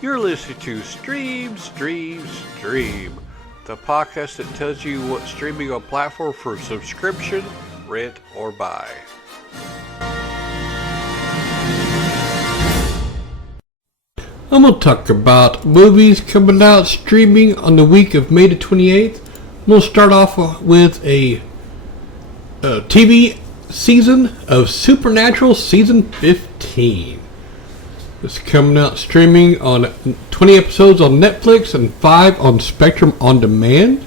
You're listening to Stream, the podcast that tells you what's streaming on platform for subscription, rent, or buy. I'm going to talk about movies coming out streaming on the week of May the 28th. I'm going to start off with a TV season of Supernatural Season 15. It's coming out streaming on 20 episodes on Netflix and 5 on Spectrum On Demand.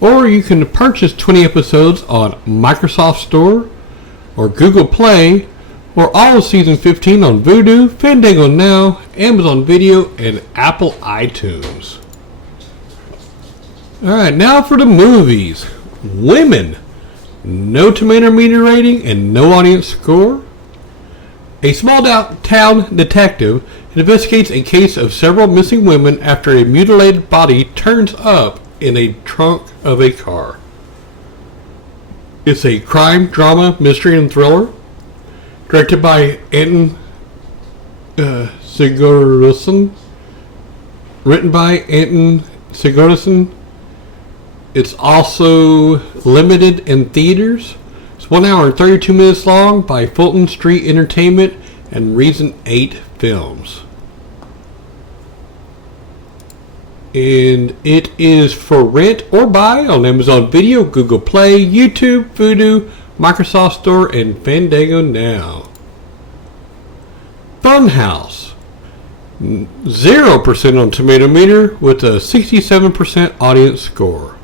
Or you can purchase 20 episodes on Microsoft Store or Google Play, or all of Season 15 on Vudu, Fandango Now, Amazon Video, and Apple iTunes. Alright, now for the movies. Women. No tomato meter rating and no audience score. A small town detective investigates a case of several missing women after a mutilated body turns up in a trunk of a car. It's a crime, drama, mystery, and thriller. Directed by Anton Sigurðsson. Written by Anton Sigurðsson. It's also limited in theaters. 1 hour and 32 minutes long by Fulton Street Entertainment and Reason 8 Films. And it is for rent or buy on Amazon Video, Google Play, YouTube, Vudu, Microsoft Store, and Fandango Now. Funhouse. 0% on Tomato Meter with a 67% audience score.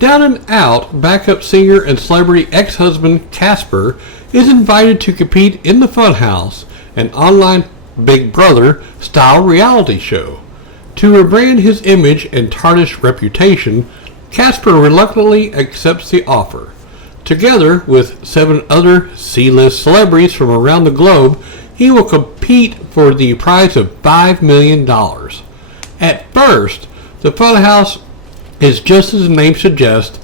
Down and Out backup singer and celebrity ex-husband Casper is invited to compete in the Funhouse, an online Big Brother style reality show. To rebrand his image and tarnish reputation, Casper reluctantly accepts the offer. Together with 7 other C-list celebrities from around the globe, he will compete for the prize of $5 million. At first, the Funhouse is, just as the name suggests,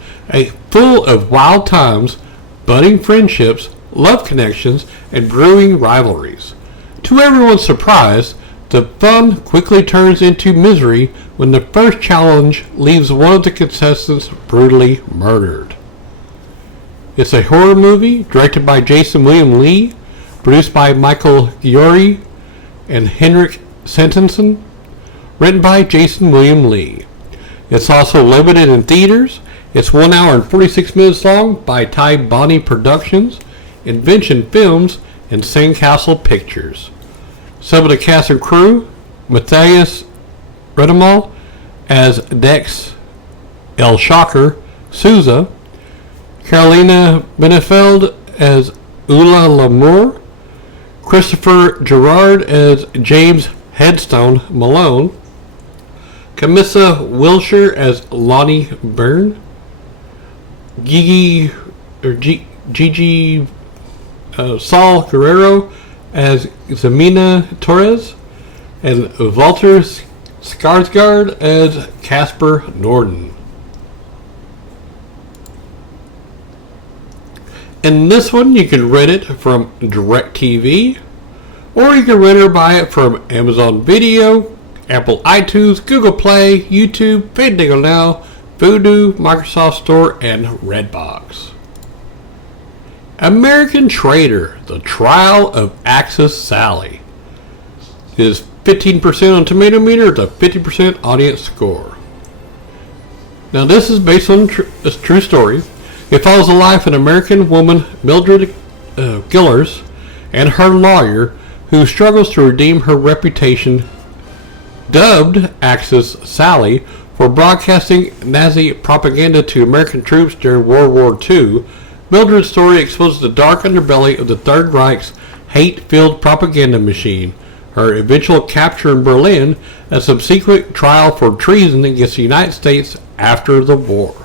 full of wild times, budding friendships, love connections, and brewing rivalries. To everyone's surprise, the fun quickly turns into misery when the first challenge leaves one of the contestants brutally murdered. It's a horror movie directed by Jason William Lee, produced by Michael Giori and Henrik Sentensen, written by Jason William Lee. It's also limited in theaters. It's 1 hour and 46 minutes long by Ty Bonnie Productions, Invention Films, and Sandcastle Pictures. Some of the cast and crew: Matthias Redemal as Dex El Shocker Souza, Carolina Benefeld as Ula Lamour, Christopher Gerard as James Headstone Malone, Camissa Wilshire as Lonnie Byrne, Gigi Saul Guerrero as Zemina Torres, and Walter Skarsgård as Casper Norden. In this one, you can rent it from DirecTV, or you can rent or buy it from Amazon Video, Apple iTunes, Google Play, YouTube, Fandango Now, Vudu, Microsoft Store, and Redbox. American Trader: The Trial of Axis Sally is 15% on Tomato Meter with a 50% audience score. Now, this is based on a true story. It follows the life of an American woman, Mildred Gillers, and her lawyer, who struggles to redeem her reputation. Dubbed Axis Sally for broadcasting Nazi propaganda to American troops during World War II, Mildred's story exposes the dark underbelly of the Third Reich's hate-filled propaganda machine, her eventual capture in Berlin, a subsequent trial for treason against the United States after the war.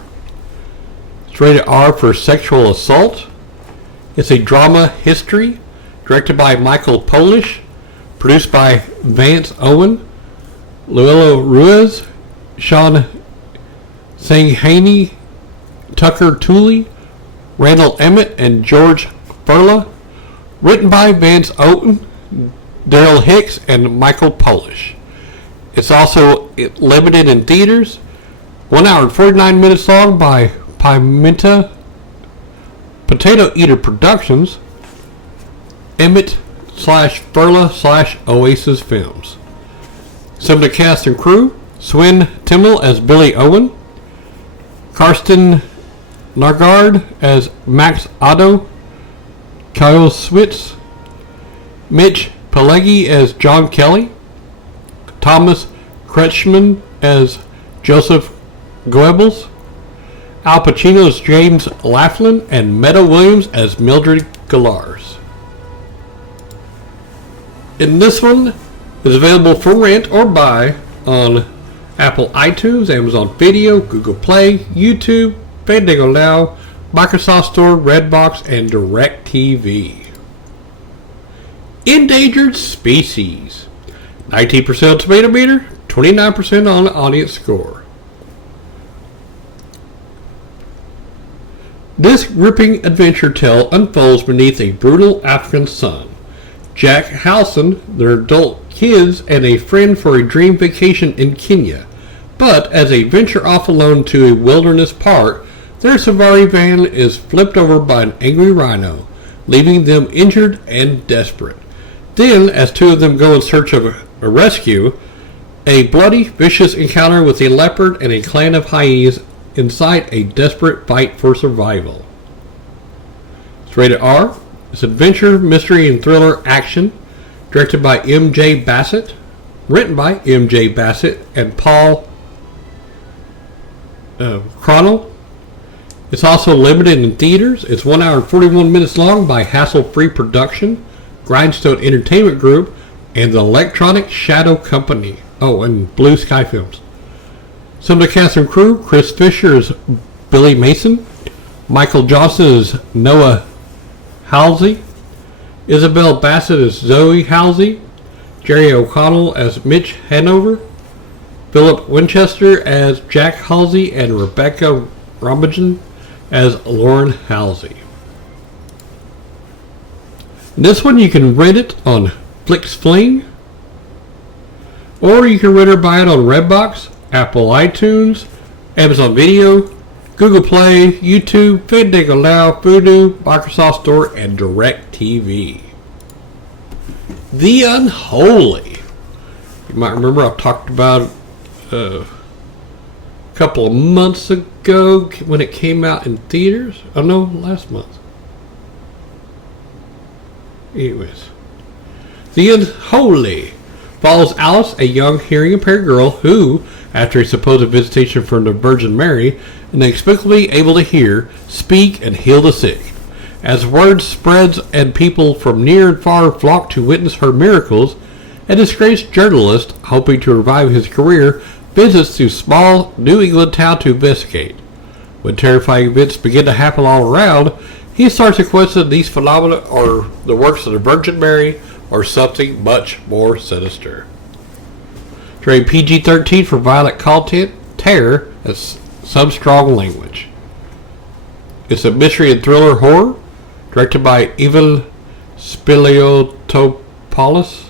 It's rated R for sexual assault. It's a drama history, directed by Michael Polish, produced by Vance Owen, Luella Ruiz, Sean Sanghaney, Tucker Tooley, Randall Emmett, and George Furla. Written by Vance Owen, Daryl Hicks, and Michael Polish. It's also limited in theaters. 1 hour and 49 minutes long by Potato Eater Productions, Emmett/Furla/Oasis Films. Some of the cast and crew: Swin Timmel as Billy Owen, Karsten Nargard as Max Otto, Kyle Switz, Mitch Pileggi as John Kelly, Thomas Kretschmann as Joseph Goebbels, Al Pacino as James Laughlin, and Meta Williams as Mildred Galars. And this one is available for rent or buy on Apple iTunes, Amazon Video, Google Play, YouTube, Fandango Now, Microsoft Store, Redbox, and DirecTV. Endangered Species. 19% on Tomato Meter, 29% on audience score. This gripping adventure tale unfolds beneath a brutal African sun. Jack Halson, their adult kids, and a friend for a dream vacation in Kenya. But as they venture off alone to a wilderness park, their safari van is flipped over by an angry rhino, leaving them injured and desperate. Then, as two of them go in search of a rescue, a bloody, vicious encounter with a leopard and a clan of hyenas incite a desperate fight for survival. It's rated R. It's adventure, mystery, and thriller action. Directed by M.J. Bassett. Written by M.J. Bassett and Paul Cronell. It's also limited in theaters. It's 1 hour and 41 minutes long by Hassle Free Production, Grindstone Entertainment Group, and the Electronic Shadow Company. Oh, and Blue Sky Films. Some of the cast and crew: Chris Fisher is Billy Mason, Michael Johnson is Noah Halsey, Isabel Bassett as Zoe Halsey, Jerry O'Connell as Mitch Hanover, Philip Winchester as Jack Halsey, and Rebecca Romagen as Lauren Halsey. This one you can rent it on FlixFling, or you can rent or buy it on Redbox, Apple iTunes, Amazon Video, Google Play, YouTube, Fandango Now, Vudu, Microsoft Store, and DirecTV. The Unholy. You might remember I've talked about it a couple of months ago when it came out in theaters. Oh no, last month. Anyways. The Unholy follows Alice, a young hearing impaired girl who, after a supposed visitation from the Virgin Mary, is inexplicably able to hear, speak, and heal the sick. As word spreads and people from near and far flock to witness her miracles, a disgraced journalist, hoping to revive his career, visits the small New England town to investigate. When terrifying events begin to happen all around, he starts to question these phenomena are the works of the Virgin Mary or something much more sinister. It's rated PG-13 for violent content, terror, and some strong language. It's a mystery and thriller horror, directed by Evan Spiliotopoulos,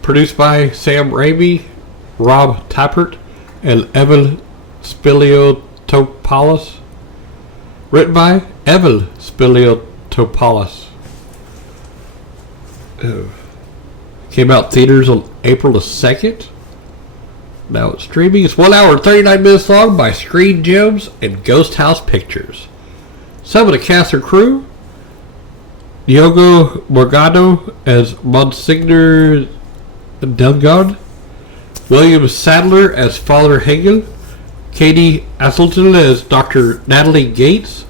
produced by Sam Raimi, Rob Tappert, and Evan Spiliotopoulos. Written by Evan Spiliotopoulos. Came out theaters on April the 2nd. Now it's streaming. It's 1 hour and 39 minutes long by Screen Gems and Ghost House Pictures. Some of the cast and crew: Diogo Morgado as Monsignor Delgado, William Sadler as Father Hagel, Katie Aselton as Dr. Natalie Gates,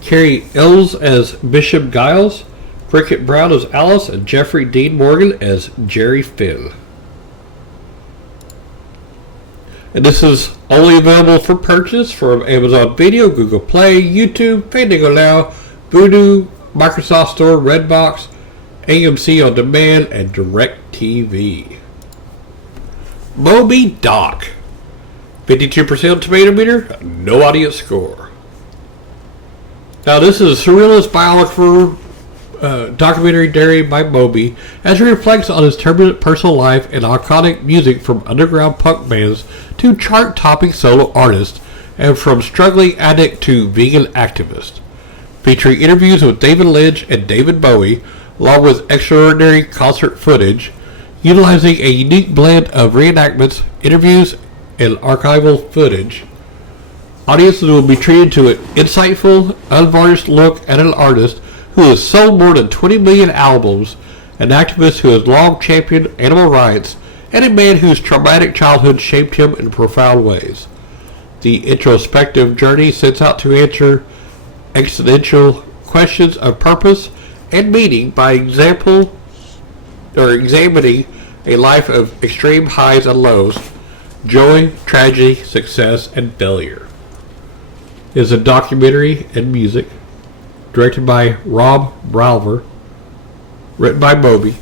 Carrie Ells as Bishop Giles, Cricket Brown as Alice, and Jeffrey Dean Morgan as Jerry Finn. And this is only available for purchase from Amazon Video, Google Play, YouTube, Fandango Now, Vudu, Microsoft Store, Redbox, AMC On Demand, and DirecTV. Moby Doc. 52% Tomato Meter, no audience score. Now this is a surrealist biographer documentary Dairy by Moby as he reflects on his turbulent personal life and iconic music from underground punk bands to chart-topping solo artists and from struggling addict to vegan activist. Featuring interviews with David Lynch and David Bowie, along with extraordinary concert footage, utilizing a unique blend of reenactments, interviews, and archival footage. Audiences will be treated to an insightful, unvarnished look at an artist who has sold more than 20 million albums, an activist who has long championed animal rights, and a man whose traumatic childhood shaped him in profound ways. The introspective journey sets out to answer existential questions of purpose and meaning by examining a life of extreme highs and lows, joy, tragedy, success, and failure. It is a documentary and music directed by Rob Bralver, written by Moby.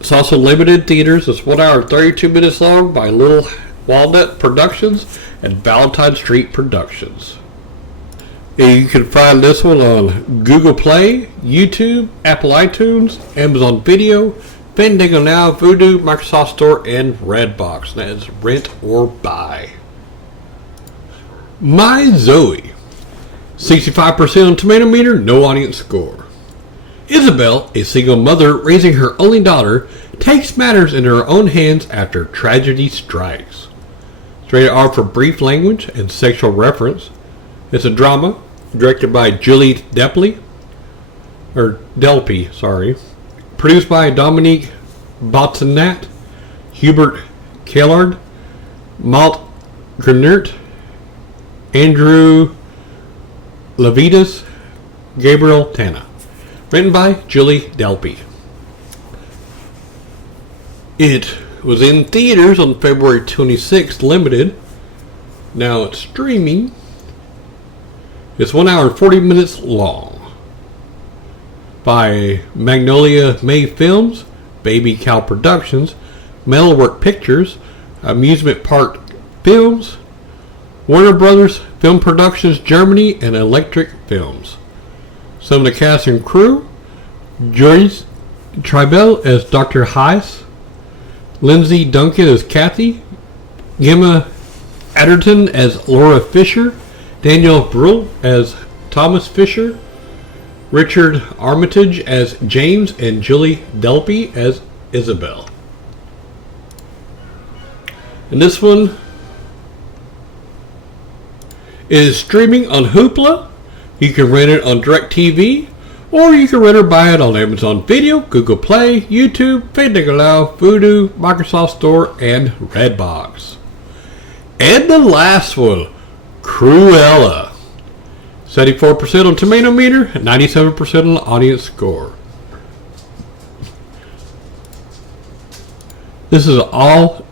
It's also limited in theaters. It's 1 hour and 32 minutes long by Little Walnut Productions and Valentine Street Productions. And you can find this one on Google Play, YouTube, Apple iTunes, Amazon Video, Fandango Now, Vudu, Microsoft Store, and Redbox. That is rent or buy. My Zoe. 65% on Tomato Meter, no audience score. Isabel, a single mother raising her only daughter, takes matters in her own hands after tragedy strikes. It's rated R for brief language and sexual reference. It's a drama directed by Julie Delpy. Produced by Dominique Botsinat, Hubert Kellard, Malt Grenert, Andrew Levitas, Gabriel Tana. Written by Julie Delpy. It was in theaters on February 26th, limited. Now it's streaming. It's 1 hour and 40 minutes long. By Magnolia May Films, Baby Cow Productions, Metalwork Pictures, Amusement Park Films, Warner Brothers Film Productions Germany, and Electric Films. Some of the cast and crew: Joyce Tribel as Dr. Heiss, Lindsay Duncan as Kathy, Gemma Adderton as Laura Fisher, Daniel Brühl as Thomas Fisher, Richard Armitage as James, and Julie Delpy as Isabel. And this one is streaming on Hoopla. You can rent it on DirecTV, or you can rent or buy it on Amazon Video, Google Play, YouTube, Fandango Now, Vudu, Microsoft Store, and Redbox. And the last one, Cruella. 74% on Tomato Meter, 97% on the audience score. This is all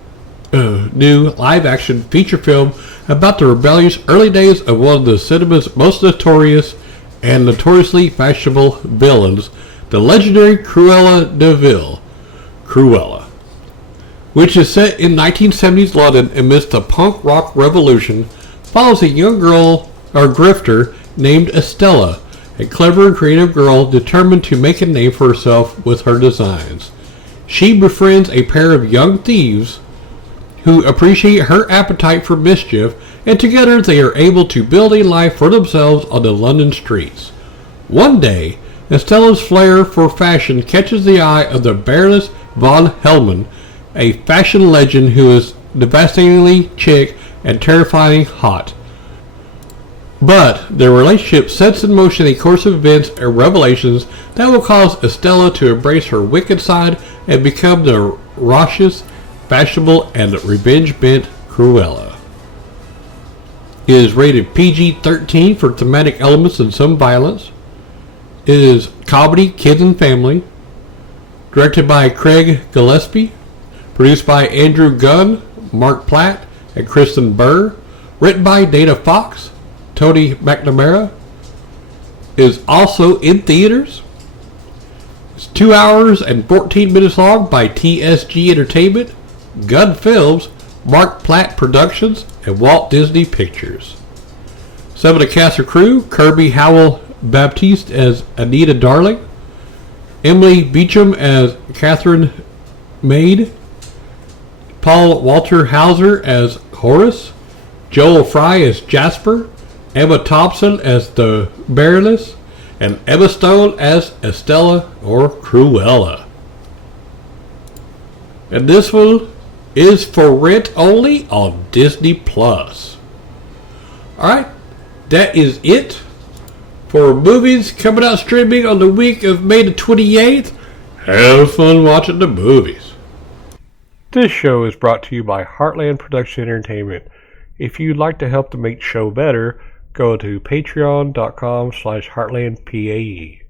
new live-action feature film about the rebellious early days of one of the cinema's most notorious and notoriously fashionable villains, the legendary Cruella de Vil, Cruella, which is set in 1970s London amidst the punk rock revolution. Follows a young girl or grifter named Estella, a clever and creative girl determined to make a name for herself with her designs. She befriends a pair of young thieves who appreciate her appetite for mischief, and together they are able to build a life for themselves on the London streets. One day, Estella's flair for fashion catches the eye of the Baroness von Hellman, a fashion legend who is devastatingly chic and terrifyingly hot. But their relationship sets in motion a course of events and revelations that will cause Estella to embrace her wicked side and become the raucous, fashionable, and revenge-bent Cruella. It is rated PG-13 for thematic elements and some violence. It is comedy, kids and family. Directed by Craig Gillespie. Produced by Andrew Gunn, Mark Platt, and Kristen Burr. Written by Dana Fox, Tony McNamara. Is also in theaters. It's 2 hours and 14 minutes long by TSG Entertainment, Gunn Films, Mark Platt Productions, and Walt Disney Pictures. Some of the cast and crew: Kirby Howell Baptiste as Anita Darling, Emily Beecham as Catherine Maid, Paul Walter Hauser as Horace, Joel Fry as Jasper, Emma Thompson as the Baroness, and Emma Stone as Estella or Cruella. And this one is for rent only on Disney Plus. Alright, that is it for movies coming out streaming on the week of May the 28th. Have fun watching the movies. This show is brought to you by Heartland Production Entertainment. If you'd like to help to make the show better, go to patreon.com/heartlandpae.